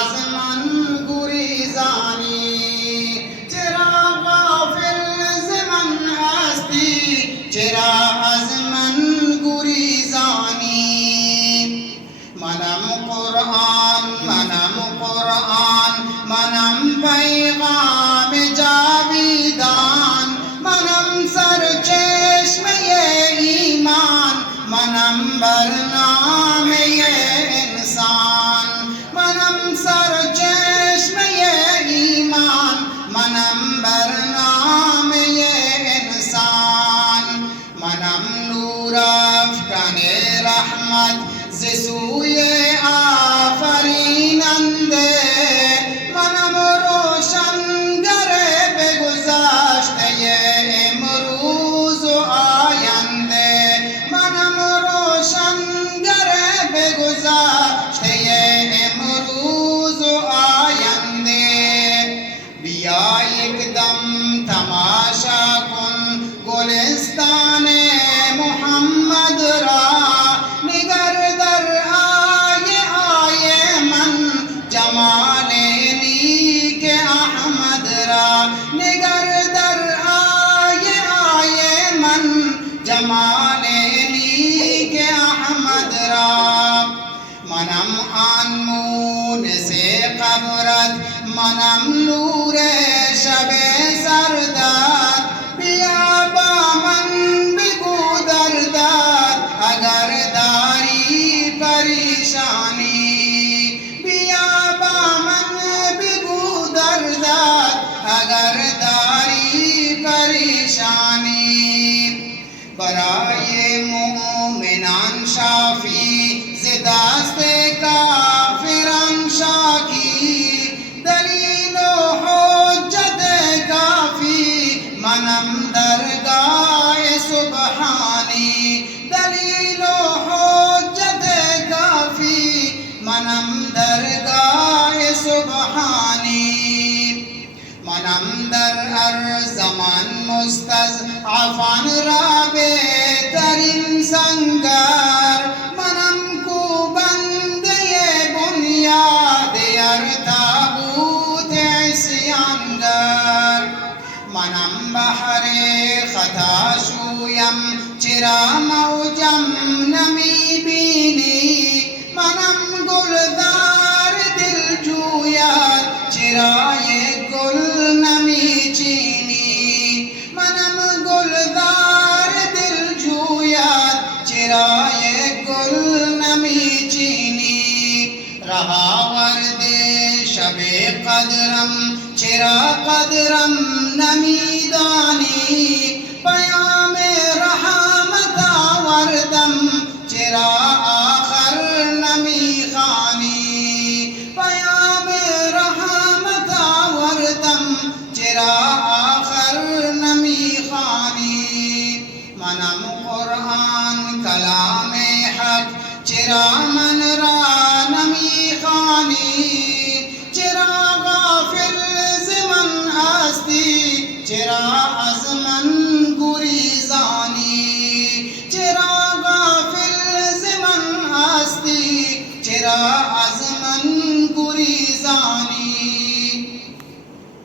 از من گریزانی، چرا غافل ز من هستی، چرا از من گریزانی. منم قرآن، منم قرآن، منم پیغام جاویدان، منم سرچشمه ایمان، منم برنامه انسان، منم سرچشمه ایمان، منم برنامه انسان، منم نور افکن رحمت ز سوی آفریننده، منم روشنگر به گذشته امروز و آینده، منم روشنگر به گذشته امروز و آینده. بیا یک دم تماشا کن گلستان محمد را، نگر در آیه آیه من جمال نیک احمد را، نگر در آیه آیه من جمال نیک احمد را. منم آن مونس قبرت، منم نور شب سردت، بیا با من بگو دردت اگر داری پریشانی، بیا با من بگو دردت اگر داری پریشانی. برای مومنان شافی ز دست کافران شاکی، دلیل و حجت کافی منم درگاه سبحانی، دلیل و حجت کافی منم درگاه سبحانی. منم در هر زمان مستضعفان را بهترین سنگر، منم کوبنده بنیاد هر تابوت عصیانگر، منم بحر خطا شویم چرا موجم نمی بینی، منم گلزار دل جویت چرا یک گل نمی چینی، منم گلزار دل جویت چرا یک گل نمی چینی. رهاورد شب قدرم چرا قدرم نمی دانی، پیام رحمت آوردم چرا آخر نمی خوانی، پیام رحمت آوردم چرا آخر نمی خوانی. منم قرآن کلام حق چرا من را نمی خوانی، چرا غافل ز من هستی، چرا از من گریزانی، چرا غافل ز من هستی، چرا از من گریزانی.